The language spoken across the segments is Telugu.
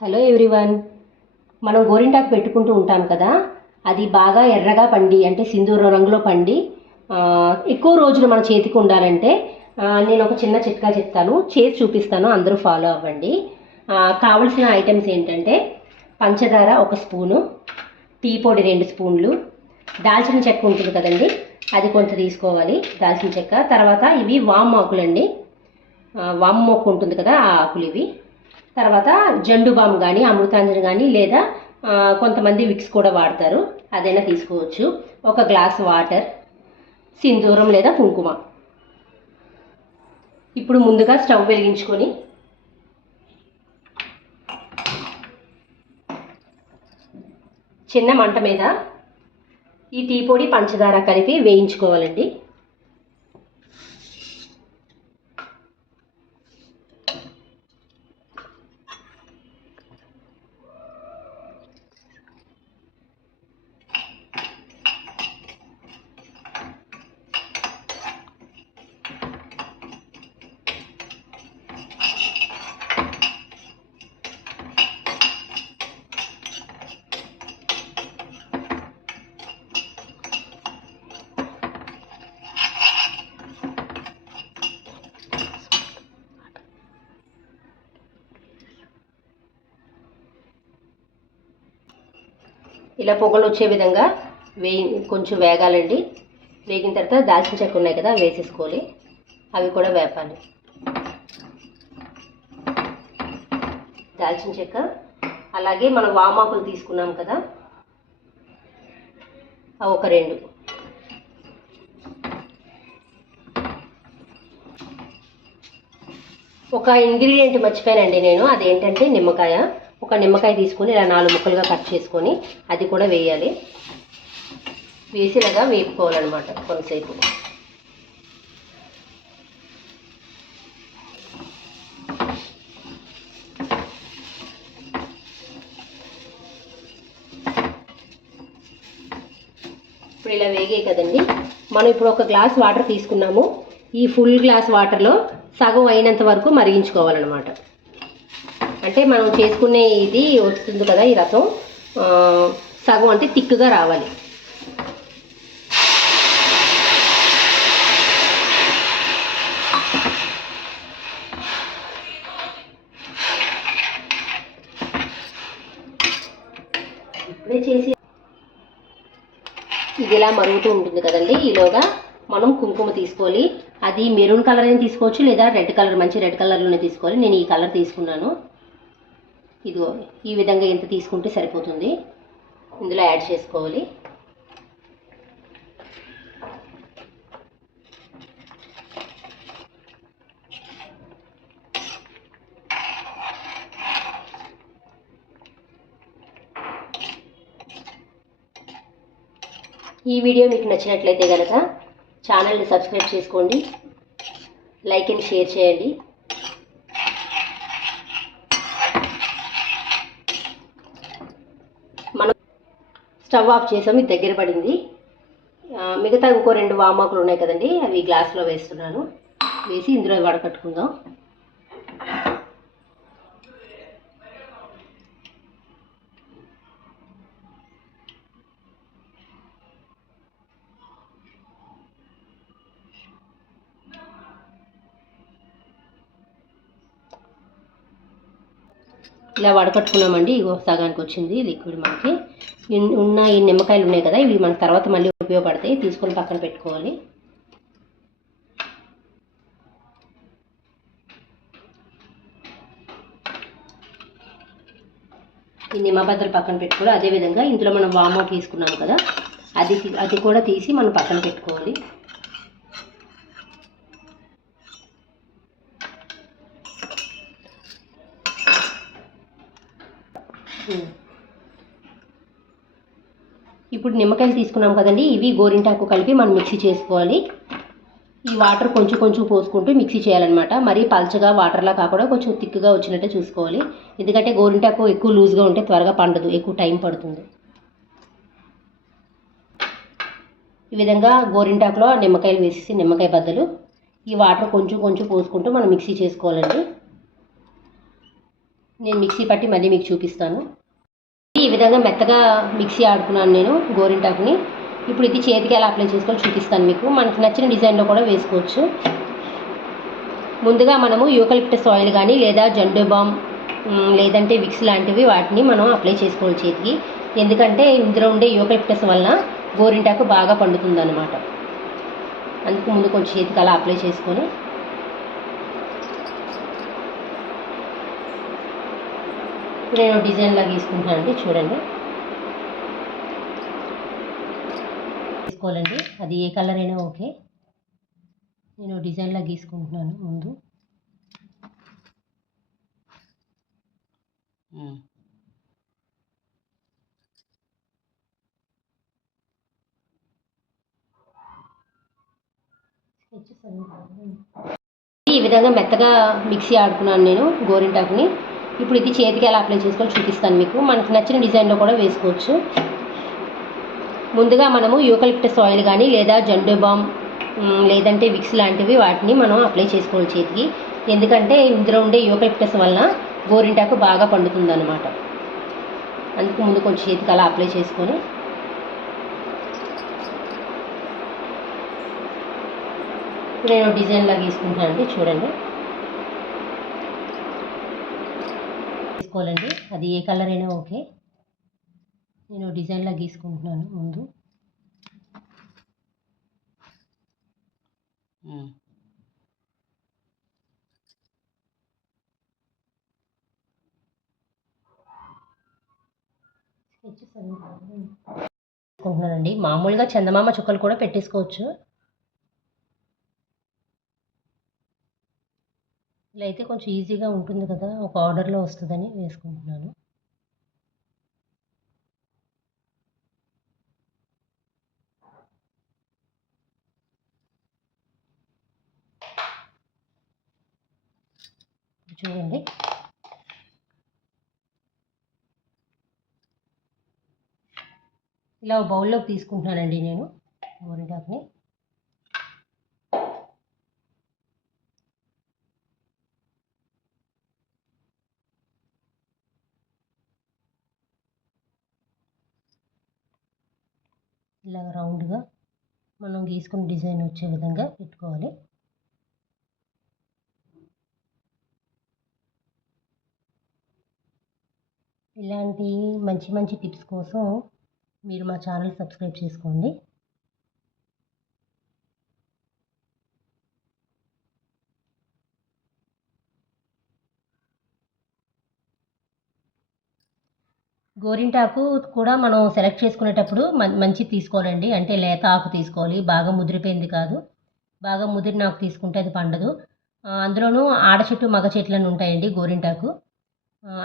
Hello everyone. మనం గోరింటాకు పెట్టుకుంటూ ఉంటాం కదా, అది బాగా ఎర్రగా పండి అంటే సింధూర రంగులో పండి ఎక్కువ రోజులు మన చేతికి ఉండాలంటే నేను ఒక చిన్న చిట్కా చెప్తాను, చేసి చూపిస్తాను, అందరూ ఫాలో అవ్వండి. కావలసిన ఐటమ్స్ ఏంటంటే పంచదార 1 స్పూను, టీ పొడి 2 స్పూన్లు, దాల్చిన చెక్క ఉంటుంది కదండి అది కొంచెం తీసుకోవాలి, దాల్చిన చెక్క. తర్వాత ఇవి వామ్ ఆకులండి, వామ్ మొక్క ఉంటుంది కదా ఆ ఆకులు ఇవి. తర్వాత జండు బామ్ కానీ అమృతాంజన్ కానీ లేదా కొంతమంది విక్స్ కూడా వాడతారు, అదైనా తీసుకోవచ్చు. 1 గ్లాస్ వాటర్, సింధూరం లేదా కుంకుమ. ఇప్పుడు ముందుగా స్టవ్ వెలిగించుకొని చిన్న మంట మీద ఈ టీ పొడి పంచదార కలిపి వేయించుకోవాలండి. ఇలా పొగలు వచ్చే విధంగా కొంచెం వేగాలండి. వేగిన తర్వాత దాల్చిన చెక్క ఉన్నాయి కదా వేసేసుకోవాలి, అవి కూడా వేపాలి. దాల్చిన చెక్క, అలాగే మనం వామాకులు తీసుకున్నాం కదా అవి 2. ఒక ఇంగ్రీడియంట్ మర్చిపోయానండి నేను, అదేంటంటే నిమ్మకాయ. 1 నిమ్మకాయ తీసుకొని ఇలా 4 ముక్కలుగా కట్ చేసుకొని అది కూడా వేయాలి. వేసి ఇలాగా వేపుకోవాలన్నమాట కొంతసేపు. ఇప్పుడు ఇలా వేగే కదండి, మనం ఇప్పుడు 1 గ్లాస్ వాటర్ తీసుకున్నాము. ఈ ఫుల్ గ్లాస్ వాటర్లో సగం అయినంత వరకు మరిగించుకోవాలన్నమాట. అంటే మనం చేసుకునే ఇది వస్తుంది కదా ఈ రసం, సగం అంటే థిక్గా రావాలి. ఇప్పుడే చేసి ఇది ఇలా మరుగుతూ ఉంటుంది కదండి, ఈలోగా మనం కుంకుమ తీసుకోవాలి. అది మెరూన్ కలర్ అయినా తీసుకోవచ్చు లేదా రెడ్ కలర్, మంచి రెడ్ కలర్లోనే తీసుకోవాలి. నేను ఈ కలర్ తీసుకున్నాను. ఇదిగో ఈ విధంగా ఎంత తీసుకుంటే సరిపోతుంది, ఇందులో యాడ్ చేసుకోవాలి. ఈ వీడియో మీకు నచ్చినట్లయితే కనుక ఛానల్ని సబ్స్క్రైబ్ చేసుకోండి, లైక్ అండ్ షేర్ చేయండి. మనం స్టవ్ ఆఫ్ చేసాము, ఇది దగ్గర పడింది. మిగతా ఇంకో 2 వామాకులు ఉన్నాయి కదండి, అవి గ్లాస్లో వేస్తున్నాను. వేసి ఇందులో వడకట్టుకుందాం. ఇలా వడకట్టుకున్నామండి. ఇగో సగానికి వచ్చింది లిక్విడ్. మనకి ఉన్న ఈ నిమ్మకాయలు ఉన్నాయి కదా, ఇవి మనకు తర్వాత మళ్ళీ ఉపయోగపడతాయి, తీసుకొని పక్కన పెట్టుకోవాలి. ఈ నిమ్మబద్దలు పక్కన పెట్టుకోవాలి. అదేవిధంగా ఇందులో మనం వామాకు తీసుకున్నాం కదా అది కూడా తీసి మనం పక్కన పెట్టుకోవాలి. ఇప్పుడు నిమ్మకాయలు తీసుకున్నాం కదండి, ఇవి గోరింటాకు కలిపి మనం మిక్సీ చేసుకోవాలి. ఈ వాటర్ కొంచెం కొంచెం పోసుకుంటూ మిక్సీ చేయాలన్నమాట. మరీ పల్చగా వాటర్లా కాకుండా కొంచెం థిక్గా వచ్చినట్టే చూసుకోవాలి, ఎందుకంటే గోరింటాకు ఎక్కువ లూజ్గా ఉంటే త్వరగా పండదు, ఎక్కువ టైం పడుతుంది. ఈ విధంగా గోరింటాకులో నిమ్మకాయలు వేసేసి నిమ్మకాయ బద్దలు ఈ వాటర్ కొంచెం కొంచెం పోసుకుంటూ మనం మిక్సీ చేసుకోవాలండి. నేను మిక్సీ పట్టి మళ్ళీ మీకు చూపిస్తాను. ఈ విధంగా మెత్తగా మిక్సీ ఆడుకున్నాను నేను గోరింటాకుని. ఇప్పుడు ఇది చేతికి ఎలా అప్లై చేసుకోవాలో చూపిస్తాను మీకు. మనకి నచ్చిన డిజైన్లో కూడా వేసుకోవచ్చు. ముందుగా మనము యూకలిప్టస్ ఆయిల్ కానీ లేదా జండు బామ్ లేదంటే విక్స్ లాంటివి వాటిని మనం అప్లై చేసుకోవాలి చేతికి. ఎందుకంటే ఇందులో ఉండే యూకలిప్టస్ వలన గోరింటాకు బాగా పండుతుంది అన్నమాట. అందుకు ముందు కొంచెం చేతికి అలా అప్లై చేసుకొని ఇప్పుడు నేను డిజైన్లా గీసుకుంటానండి. చూడండి, తీసుకోవాలండి. అది ఏ కలర్ అయినా ఓకే. నేను డిజైన్లా గీసుకుంటున్నాను ముందు. ఈ విధంగా మెత్తగా మిక్సీ ఆడుకున్నాను నేను గోరింటాకుని. ఇప్పుడు ఇది చేతికి ఎలా అప్లై చేసుకోవాలో చూపిస్తాను మీకు. మనకి నచ్చిన డిజైన్లో కూడా వేసుకోవచ్చు. ముందుగా మనము యూకలిప్టస్ ఆయిల్ కానీ లేదా జండు బామ్ లేదంటే విక్స్ లాంటివి వాటిని మనం అప్లై చేసుకోవాలి చేతికి. ఎందుకంటే ఇందులో ఉండే యూకలిప్టస్ వలన గోరింటాకు బాగా పండుతుంది అన్నమాట. అందుకు ముందు కొంచెం చేతికి అలా అప్లై చేసుకొని ఇప్పుడు నేను డిజైన్లా గీసుకుంటానండి. చూడండి, తీసుకోవాలండి. అది ఏ కలర్ అయినా ఓకే. నేను డిజైన్లా గీసుకుంటున్నాను ముందు. అనుకుంటున్నానండి. మామూలుగా చందమామ చుక్కలు కూడా పెట్టేసుకోవచ్చు. ఇలా అయితే కొంచెం ఈజీగా ఉంటుంది కదా, ఒక ఆర్డర్లో వస్తుందని వేసుకుంటున్నాను. చూడండి, ఇలా బౌల్లోకి తీసుకుంటున్నానండి నేను గోరింటాకుని. ఇలా రౌండ్గా మనం గీసుకున్న డిజైన్ వచ్చే విధంగా పెట్టుకోవాలి. ఇలాంటి మంచి మంచి టిప్స్ కోసం మీరు మా ఛానల్ సబ్స్క్రైబ్ చేసుకోండి. గోరింటాకు కూడా మనం సెలెక్ట్ చేసుకునేటప్పుడు మంచి తీసుకోవాలండి. అంటే లేత ఆకు తీసుకోవాలి, బాగా ముదిరిపోయింది కాదు. బాగా ముదిరిన ఆకు తీసుకుంటే అది పండదు. అందులోనూ ఆడ చెట్టు మగ చెట్లు అని ఉంటాయండి గోరింటాకు.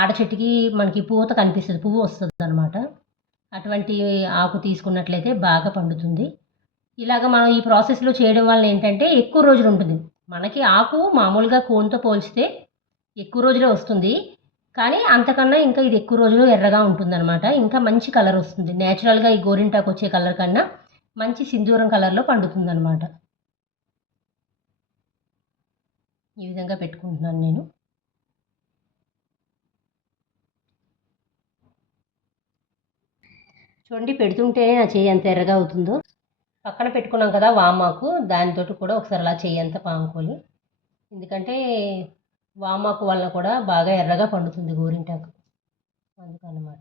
ఆడ చెట్టుకి మనకి పూత కనిపిస్తుంది, పువ్వు వస్తుంది అనమాట. అటువంటి ఆకు తీసుకున్నట్లయితే బాగా పండుతుంది. ఇలాగ మనం ఈ ప్రాసెస్లో చేయడం వల్ల ఏంటంటే ఎక్కువ రోజులు ఉంటుంది. మనకి ఆకు మామూలుగా కోన్తో పోల్చితే ఎక్కువ రోజులే వస్తుంది, కానీ అంతకన్నా ఇంకా ఇది ఎక్కువ రోజులు ఎర్రగా ఉంటుందన్నమాట. ఇంకా మంచి కలర్ వస్తుంది. నేచురల్గా ఈ గోరింటాకు వచ్చే కలర్ కన్నా మంచి సింధూరం కలర్లో పండుతుందన్నమాట. ఈ విధంగా పెట్టుకుంటున్నాను నేను. చూడండి, పెడుతుంటేనే నా చెయ్యి ఎంత ఎర్రగా అవుతుందో. పక్కన పెట్టుకున్నాం కదా వామాకు, దానితో కూడా ఒకసారి అలా చెయ్యి అంతా పాముకోవాలి. ఎందుకంటే వామాకు వల్ల కూడా బాగా ఎర్రగా పండుతుంది గోరింటాకు, అందుకన్నమాట.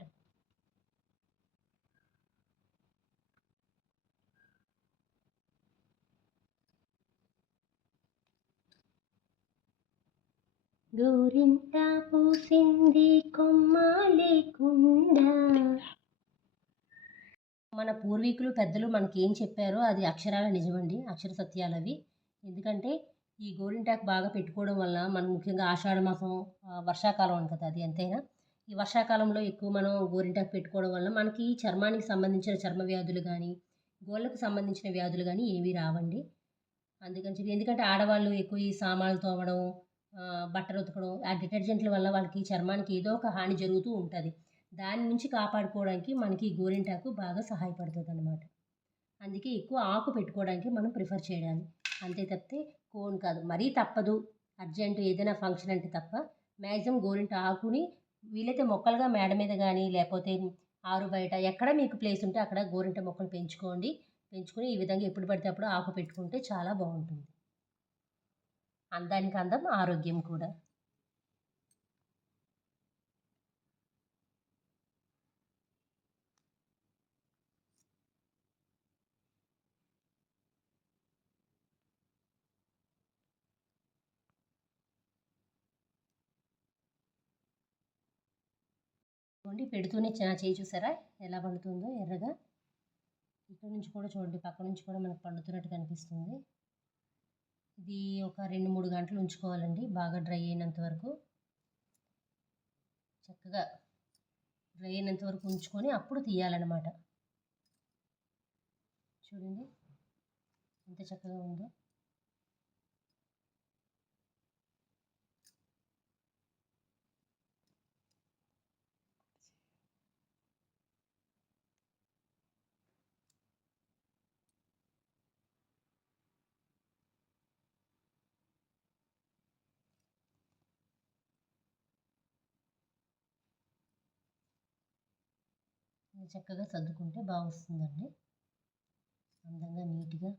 గోరింట పూసింది కొమ్మ లేకుండా. మన పూర్వీకులు పెద్దలు మనకి ఏం చెప్పారో అది అక్షరాల నిజమండి, అక్షర సత్యాలు అవి. ఎందుకంటే ఈ గోరింటాకు బాగా పెట్టుకోవడం వల్ల మనం ముఖ్యంగా ఆషాఢ మాసం వర్షాకాలం అని కదా, అది ఎంతైనా ఈ వర్షాకాలంలో ఎక్కువ మనం గోరింటాకు పెట్టుకోవడం వల్ల మనకి చర్మానికి సంబంధించిన చర్మ వ్యాధులు కానీ గోళ్ళకు సంబంధించిన వ్యాధులు కానీ ఏమీ రావండి. అందుకని చెప్పి ఎందుకంటే ఆడవాళ్ళు ఎక్కువ ఈ సామాన్లు తోమడం, బట్టలు ఉతకడం, ఆ డిటర్జెంట్ల వల్ల వాళ్ళకి చర్మానికి ఏదో ఒక హాని జరుగుతూ ఉంటుంది. దాని నుంచి కాపాడుకోవడానికి మనకి గోరింటాకు బాగా సహాయపడుతుంది అన్నమాట. అందుకే ఎక్కువ ఆకు పెట్టుకోవడానికి మనం ప్రిఫర్ చేయాలి. అంతే తప్పితే కోన్ కాదు. మరీ తప్పదు, అర్జెంటు ఏదైనా ఫంక్షన్ అంటే తప్ప మ్యాక్సిమం గోరింట ఆకుని వీలైతే మొక్కలుగా మేడ మీద కానీ లేకపోతే ఆరు బయట ఎక్కడ మీకు ప్లేస్ ఉంటే అక్కడ గోరింట మొక్కలు పెంచుకోండి. పెంచుకొని ఈ విధంగా ఎప్పుడు పడితే అప్పుడు ఆకు పెట్టుకుంటే చాలా బాగుంటుంది. అందానికి అందం, ఆరోగ్యం కూడా. పెడుతూనే చేయి చూసారా ఎలా పండుతుందో ఎర్రగా. ఇక్కడ నుంచి కూడా చూడండి, పక్క నుంచి కూడా మనకు పండుతున్నట్టు కనిపిస్తుంది. ఇది ఒక 2-3 గంటలు ఉంచుకోవాలండి, బాగా డ్రై అయినంత వరకు. చక్కగా డ్రై అయినంత వరకు ఉంచుకొని అప్పుడు తీయాలన్నమాట. చూడండి ఎంత చక్కగా ఉందో. చక్కగా సర్దుకుంటే బాగా వస్తుందండి, అందంగా నీట్గా.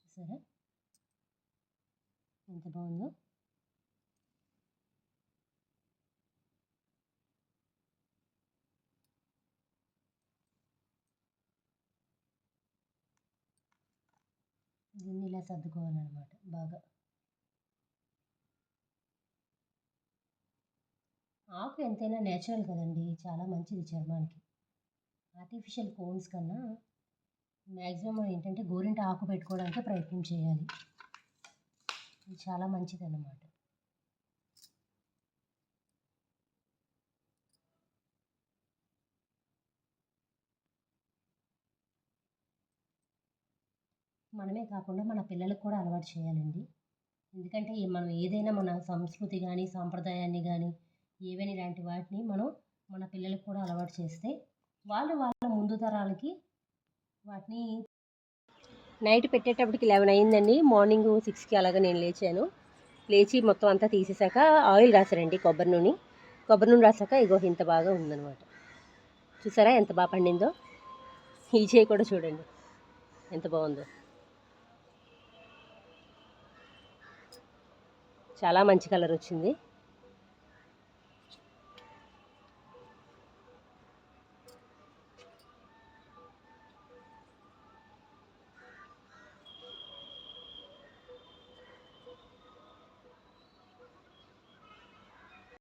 చూసారా ఎంత బాగుందో. దీన్ని ఇలా సర్దుకోవాలన్నమాట బాగా. ఆకు ఎంతైనా నేచురల్ కదండి, చాలా మంచిది చర్మానికి. ఆర్టిఫిషియల్ కోన్స్ కన్నా మ్యాక్సిమం ఏంటంటే గోరింట ఆకు పెట్టుకోవడానికి ప్రయత్నం చేయాలి. ఇది చాలా మంచిది అన్నమాట. మనమే కాకుండా మన పిల్లలకు కూడా అలవాటు చేయాలండి. ఎందుకంటే మనం ఏదైనా మన సంస్కృతి కానీ సాంప్రదాయాన్ని కానీ ఏవైనా ఇలాంటి వాటిని మనం మన పిల్లలకు కూడా అలవాటు చేస్తే వాళ్ళు వాళ్ళ ముందు తరాలకి వాటిని. నైట్ పెట్టేటప్పటికి 11 అయిందండి. మార్నింగ్ 6కి అలాగా నేను లేచి మొత్తం అంతా తీసేసాక ఆయిల్ రాసారండి, కొబ్బరి నూనె రాసాక ఇగో ఇంత బాగా ఉందన్నమాట. చూసారా ఎంత బాగా పండిందో. ఈ చేయి కూడా చూడండి ఎంత బాగుందో, చాలా మంచి కలర్ వచ్చింది.